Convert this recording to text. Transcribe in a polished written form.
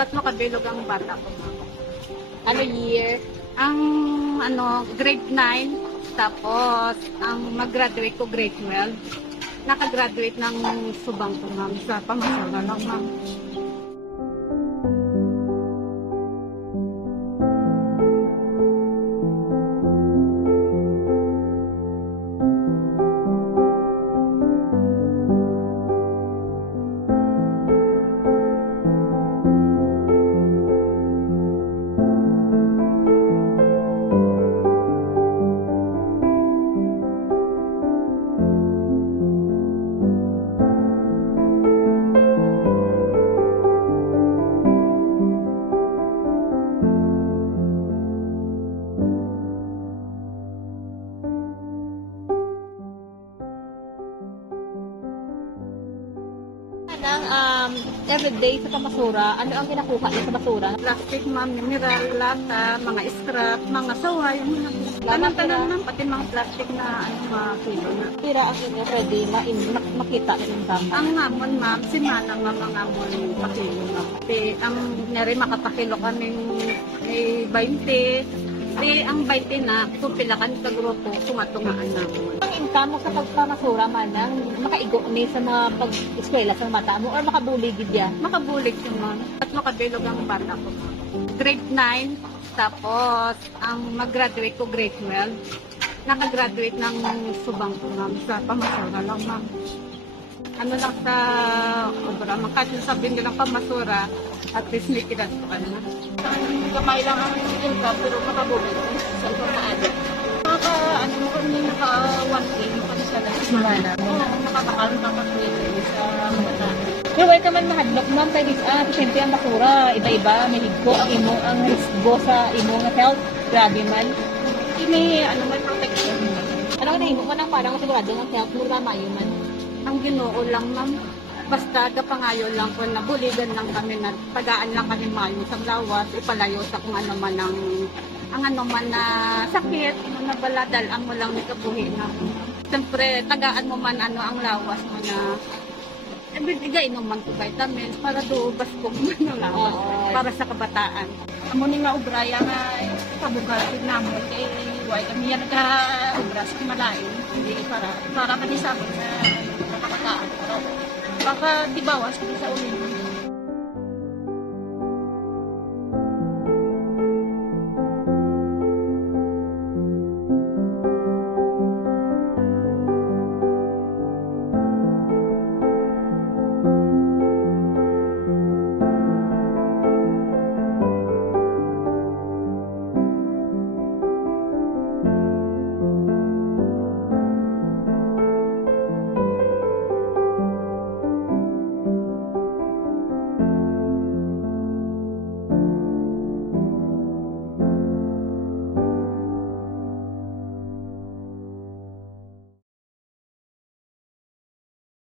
Tatlo kabilog ang bata ko. Ano year? Ang grade 9, tapos ang mag-graduate ko grade 12. Nakagraduate ng subang ko, ma'am, sa Pamasola lang, ma'am. Everyday sa Pamasura, ano ang kinakuha niyo sa basura? Plastic, ma'am, mineral, lata, mga scrap, mga sawa, yung mga tanong-tanong, ma'am, pati mga plastic na mga kilo na. Tira ang inyo pwede makita yung tama. Ang ngamon, ma'am, si Manang nga mga ngamon pakilo, ma'am. Pati ang nari makapakilo kaming may 20. Ang 20 na, kung pilakan sa grupo, tumatungaan na. Ang income mo sa pagpamasura man ang makaigo ni sa mga pag-eskwela sa mata mo or makabuligid yan? Makabulig yun, ma'am. Tatlo kabilog ang bata ko, ma'am. Grade 9, tapos ang mag-graduate ko grade 12. Nakagraduate ng subang ko, ma'am, sa Pamasura lang, ma'am. Ano lang sa obra, kahit sabihin nilang Pamasura, at least may kilat ko ka na. Kamay lang ang income pero makabulig sa ibang maano. Naka 1K, Wala. nakabakal ng mag-graduate sa mata. Pero wala ka man mahadlok ma'am kay siyempre ang basura, iba-iba, may higgo ang higgo sa imong health, grabe man. May protection. Ano ka nahimo man ang parang sigurado ng health mo mayo man. Ang Ginoo lang, ma'am. Basta kapangayo lang ko na buligan lang kami na tagaan lang kami mayo sa lawas, ipalayo sa kung ano man ang ano man na sakit, na baladal, ang mo lang nikabuhi na. Siyempre, tagaan mo man ang lawas mo na ibigay naman ko vitamins para doon ko man ang lawas para sa kabataan. Amo ni nga ubraya nga kabugal namo kay way kami yan nag-ubra sa malayo hindi para kami sa amin na nakakataan baka di bawas sa ulit